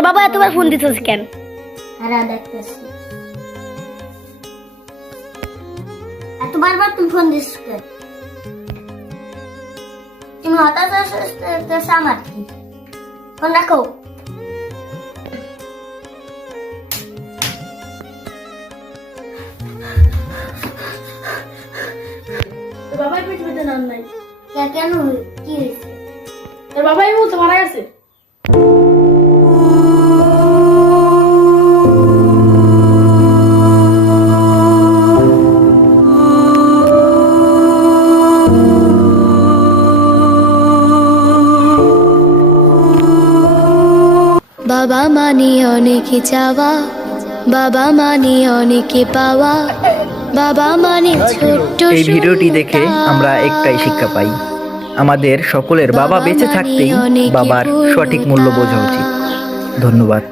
তোর বাবা এতবার ফোন দিতেছ কেন? আরে দেখতেছি এত বারবার তুমি ফোন দিস কেন? তুমি হঠাৎ আসতেছ আমার কি? ফোন রাখো। তোর বাবাই পৃথিবীতে নাম নাই। কেন কি হয়েছে? তোর বাবাই বলতে মারা গেছে। বাবা মানে অনেক চাওয়া, বাবা মানে অনেকে পাওয়া, বাবা মানে ছোট্ট। এই ভিডিওটি দেখে আমরা একটাই শিক্ষা পাই, আমাদের সকলের বাবা বেঁচে থাকতেই বাবার সঠিক মূল্য বোঝা উচিত। ধন্যবাদ।